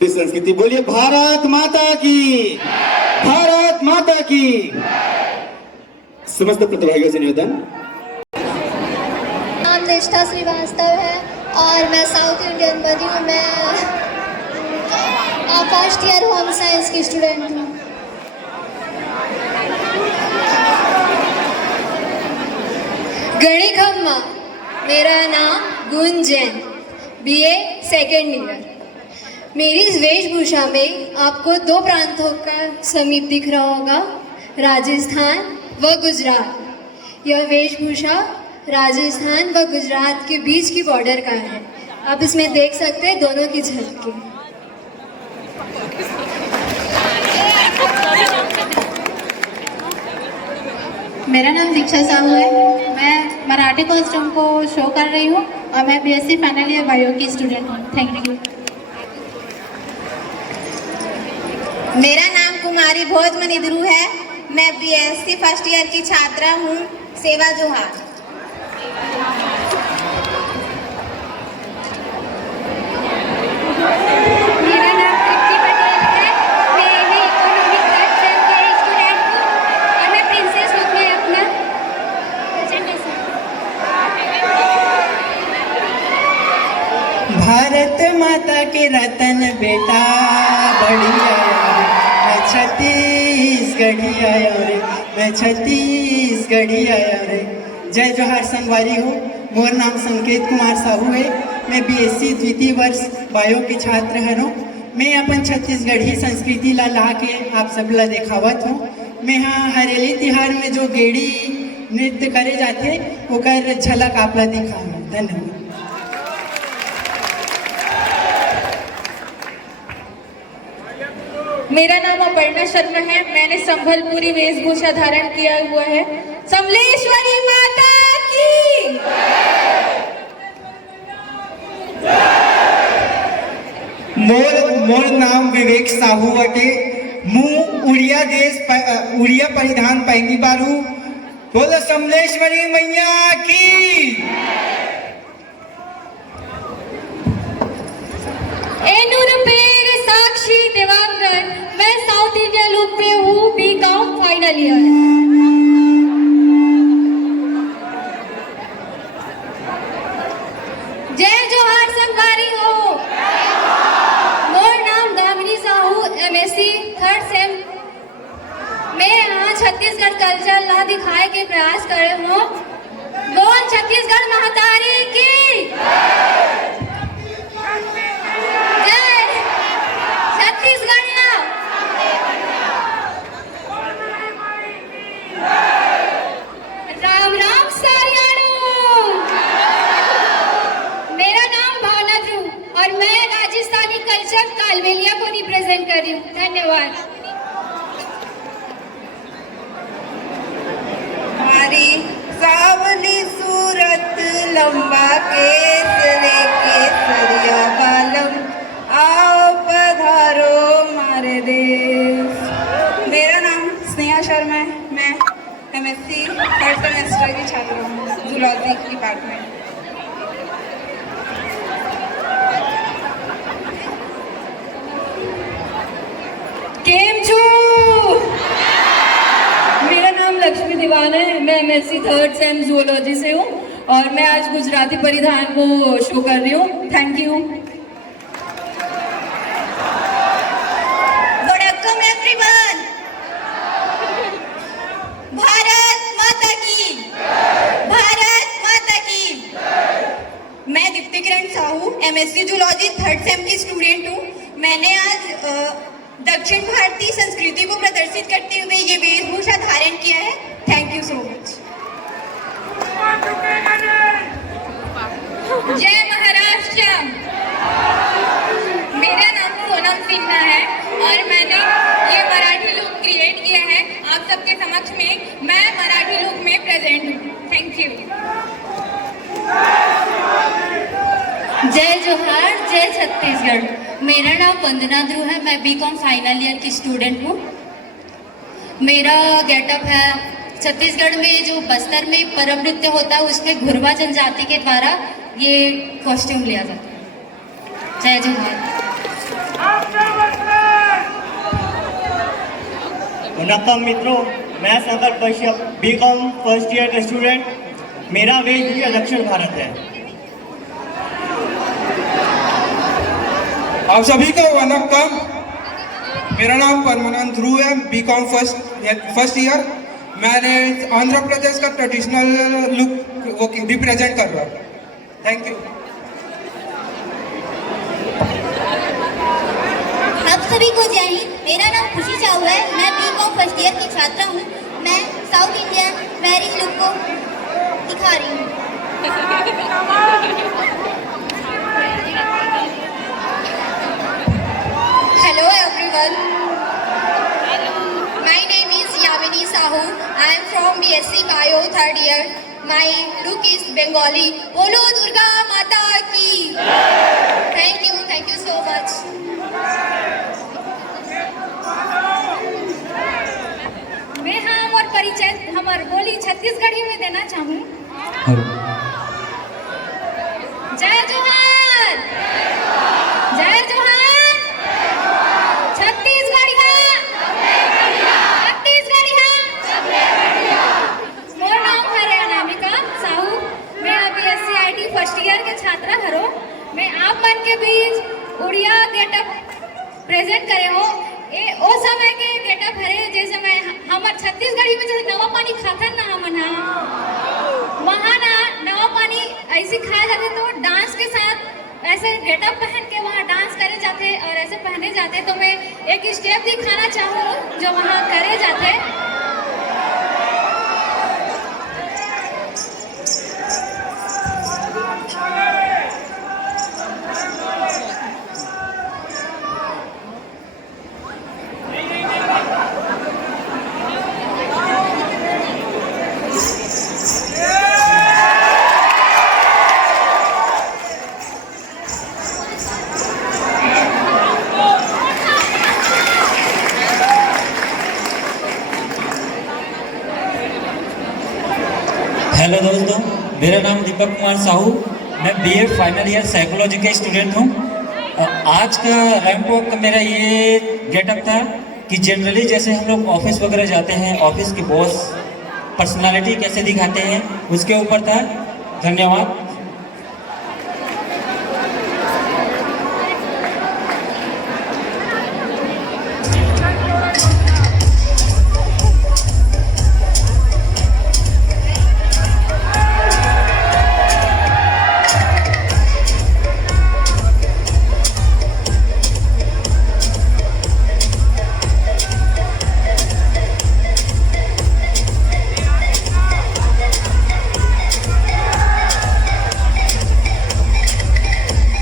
संस्कृति बोलिए भारत माता की, भारत माता की। समस्त प्रतिभागियों से निवेदन। नाम निष्ठा श्रीवास्तव है और मैं साउथ इंडियन बनी हूँ। मैं फर्स्ट ईयर होम साइंस की स्टूडेंट हूँ। गणिखम्मा, मेरा नाम गुंजन, बीए सेकेंड ईयर। मेरी इस वेशभूषा में आपको दो प्रांतों का समीप दिख रहा होगा, राजस्थान व गुजरात। यह वेशभूषा राजस्थान व गुजरात के बीच की बॉर्डर का है। आप इसमें देख सकते हैं दोनों की झलकी। मेरा नाम दीक्षा साहू है। मैं मराठी कॉस्ट्यूम को शो कर रही हूँ और मैं बीएससी फाइनल ईयर बायो की स्टूडेंट हूँ। Thank you. मेरा नाम कुमारी भोजमनी ध्रुव है। मैं बीएससी फर्स्ट ईयर की छात्रा हूँ, सेवा जोहार। मेरा नाम तृप्ति पटेल है। मैं भी इकोनॉमिक क्लास की स्टूडेंट हूँ और मैं प्रिंसेस लुक में अपना भारत माता के रतन बेटा बढ़िया रे, मैं छत्तीसगढ़ी आया रे, मैं छत्तीसगढ़ी आया रे। जय जोहार संगवारी हो। मोर नाम संकेत कुमार साहू है। मैं बीएससी द्वितीय वर्ष बायो के छात्र हरो। मैं अपन छत्तीसगढ़ी संस्कृति ला के आप सब ला देखावत हूँ। मैं हाँ हरेली तिहार में जो गेड़ी नृत्य करे जाते ओकर झलक आप ला दिखाऊँ। धन्यवाद। मेरा नाम अपर्णा शर्मा है। मैंने संभलपुरी वेशभूषा धारण किया हुआ है। समलेश्वरी माता की। मोर नाम विवेक साहू अटे। मुँह उड़िया परिधान पहली बार हूँ। बोलो समलेश्वरी मैया की। साक्षी देवांगन, मैं साउथ इंडिया लुक में हूँ, बीकॉम फाइनल ईयर। जय जोहार संगवारी हो। मोर नाम Damini Sahu, MSc third same. मैं यहाँ छत्तीसगढ़ कल्चर ला दिखाए के प्रयास कर रही हूँ। बोल छत्तीसगढ़ महातारी की जय। छत्तीसगढ़िया राम राम सारियाणु। मेरा नाम भावना ध्रुव और मैं राजस्थानी कल्चर कालबेलिया को रिप्रेजेंट कर रही हूँ। धन्यवाद। हमारी सावली सूरत, लंबा केस रे केसरिया बालम, आओ पधारो मारे देश। मेरा नाम स्नेहा शर्मा है। मैं एमएससी थर्ड सेमेस्टर की छात्रा हूँ, जूलॉजी डिपार्टमेंट। केम छू। मेरा नाम लक्ष्मी दीवान है। मैं एमएससी थर्ड सेम जूलॉजी से हूँ और मैं आज गुजराती परिधान को शो कर रही हूँ। Thank you. Vanakkam everyone. Bharat Mata की, भारत माता की। मैं Deepti Kiran Sahu, MSc zoology third sem की स्टूडेंट हूँ। मैंने आज दक्षिण भारतीय संस्कृति को प्रदर्शित करते हुए ये वेशभूषा धारण किया है। Thank you so much. जय महाराष्ट्र। मेरा नाम सोनम सिन्हा है और मैंने ये मराठी लुक क्रिएट किया है। आप सबके समक्ष में मैं मराठी लुक में प्रेजेंट हूँ। Thank you. जय जोहार, जय छत्तीसगढ़। मेरा नाम वंदना ध्रुव है। मैं बीकॉम फाइनल ईयर की स्टूडेंट हूँ। मेरा गेटअप है छत्तीसगढ़ में जो बस्तर में परम नृत्य होता है उसमें घुरवा जनजाति के द्वारा ये कॉस्ट्यूम लिया जाता है। जय जोहार। वनकम मित्रों, मैं संकल्प कश्यप बीकॉम फर्स्ट ईयर का स्टूडेंट। मेरा वेशभूषा दक्षिण भारत है। आप सभी को वनकम। मेरा नाम परमानंद ध्रुव है, बीकॉम फर्स्ट ईयर। मैंने आंध्र प्रदेश का ट्रेडिशनल लुक वो रिप्रेजेंट कर रहा हूँ। Thank you. आप सभी को जय हिंद। मेरा नाम खुशी साहू है। मैं बीकॉम फर्स्ट ईयर की छात्रा हूँ। मैं साउथ इंडियन मैरिज लुक को दिखा रही हूँ। Hello everyone. My name is Yamini Sahu. I am from BSc Bio third year. My look is Bengali. Bolo Durga Mata ki. Thank you so much. मैं हम और परिचय हमार बोली छत्तीसगढ़ी में देना चाहूँ। जय जोहार, जय जोहार, छत्तीसगढ़िया, छत्तीसगढ़िया। मोर नाम है अनामिका साहू। मैं अभी BSc IT फर्स्ट ईयर के छात्रा हरो। मैं आप मन के बीच उड़िया गेटअप प्रेजेंट करे हो। ए ओ समय के गेटअप हरे जे समय हमर छत्तीसगढ़ी में जैसे नवा पानी खाथन ना हमन वहाँ ना नवा पानी ऐसे खाया जाते तो डांस के साथ ऐसे गेटअप पहन के वहाँ डांस करे जाते और ऐसे पहने जाते। तो मैं एक स्टेप दिखाना चाहूँ जो वहाँ करे जाते। हेलो दोस्तों, मेरा नाम दीपक कुमार साहू। मैं BA फाइनल ईयर साइकोलॉजी के स्टूडेंट हूँ। आज का रैंप वॉक का मेरा ये गेटअप था कि जनरली जैसे हम लोग ऑफिस वगैरह जाते हैं, ऑफिस के बॉस पर्सनालिटी कैसे दिखाते हैं उसके ऊपर था। धन्यवाद।